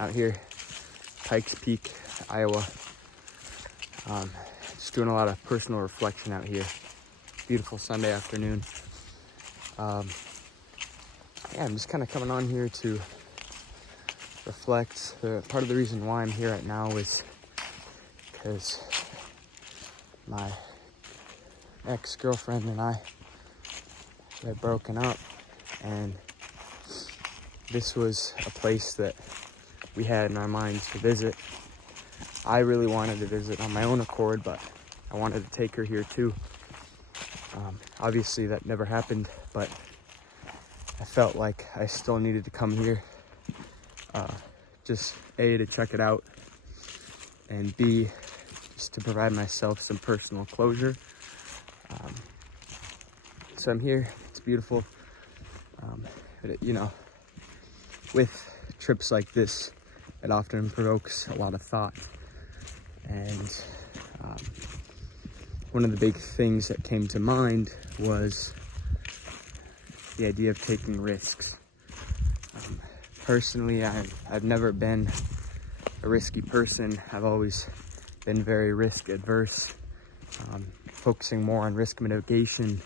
out here, Pikes Peak, Iowa. Just doing a lot of personal reflection out here. Beautiful Sunday afternoon. Yeah, I'm just kind of coming on here to reflect. Part of the reason why I'm here right now is because my ex-girlfriend and I had broken up, and this was a place that we had in our minds to visit. I really wanted to visit on my own accord, but I wanted to take her here too. Obviously that never happened, but I felt like I still needed to come here, just A, to check it out, and B, just to provide myself some personal closure. So I'm here, it's beautiful. But with trips like this, it often provokes a lot of thought. And one of the big things that came to mind was the idea of taking risks. Personally, I've never been a risky person. I've always been very risk adverse, focusing more on risk mitigation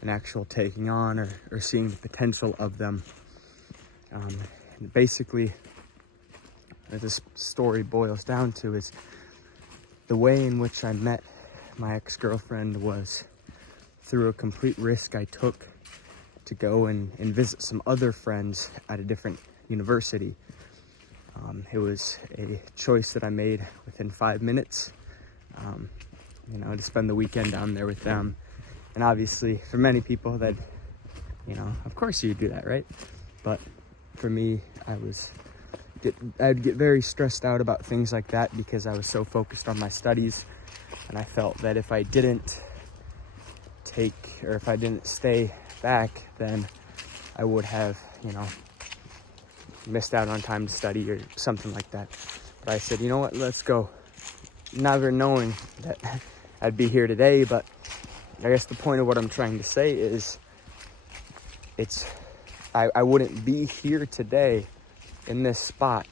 and actual taking on or seeing the potential of them. And basically, what this story boils down to is the way in which I met my ex-girlfriend was through a complete risk I took to go and visit some other friends at a different university. It was a choice that I made within 5 minutes, to spend the weekend down there with them. And obviously for many people that, of course you do that, right? But for me, I'd get very stressed out about things like that because I was so focused on my studies, and I felt that if I didn't if I didn't stay back, then I would have, missed out on time to study or something like that. But I said, you know what, let's go. Never knowing that I'd be here today, but I guess the point of what I'm trying to say is I wouldn't be here today in this spot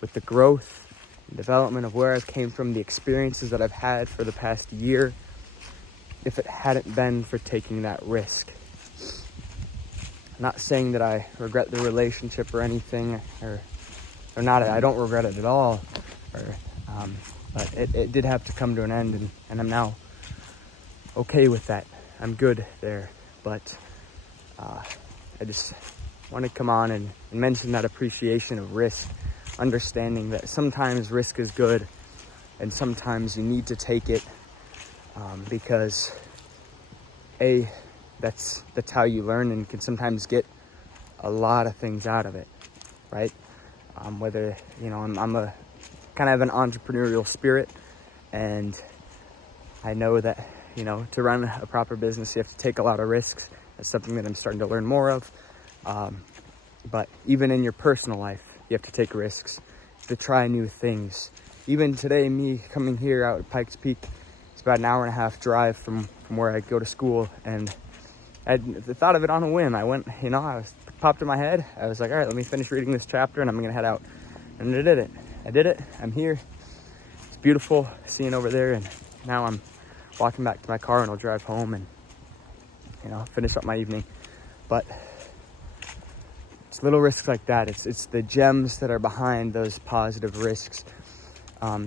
with the growth and development of where I've came from, the experiences that I've had for the past year, if it hadn't been for taking that risk. I'm not saying that I regret the relationship or anything, or not. I don't regret it at all, but it did have to come to an end, and I'm now okay with that. I'm good there, but I just want to come on and mention that appreciation of risk, understanding that sometimes risk is good and sometimes you need to take it, because that's how you learn and can sometimes get a lot of things out of it, right? Whether, I'm a kind of an entrepreneurial spirit, and I know that, to run a proper business, you have to take a lot of risks. That's something that I'm starting to learn more of. But even in your personal life, you have to take risks to try new things. Even today, me coming here out at Pikes Peak, it's about an hour and a half drive from where I go to school, and I thought of it on a whim. I went, popped in my head. I was like, all right, let me finish reading this chapter and I'm gonna head out. And I did it. I'm here. It's beautiful seeing over there, and now I'm walking back to my car and I'll drive home and finish up my evening. But it's little risks like that. It's the gems that are behind those positive risks.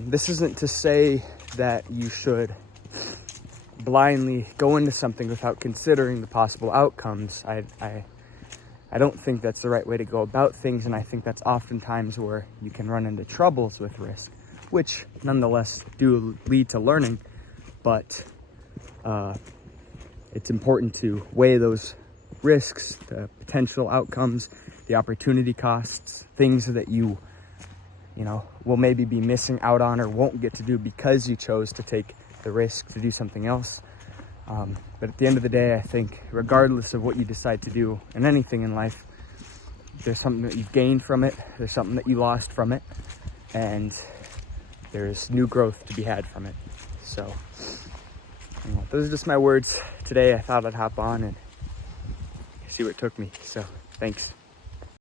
This isn't to say that you should blindly go into something without considering the possible outcomes. I don't think that's the right way to go about things, and I think that's oftentimes where you can run into troubles with risk, which nonetheless do lead to learning. But it's important to weigh those risks, the potential outcomes, the opportunity costs, things that you will maybe be missing out on or won't get to do because you chose to take the risk to do something else. But at the end of the day, I think regardless of what you decide to do in anything in life, there's something that you've gained from it, there's something that you lost from it, and there's new growth to be had from it. So those are just my words today. I thought I'd hop on and see where it took me. So thanks.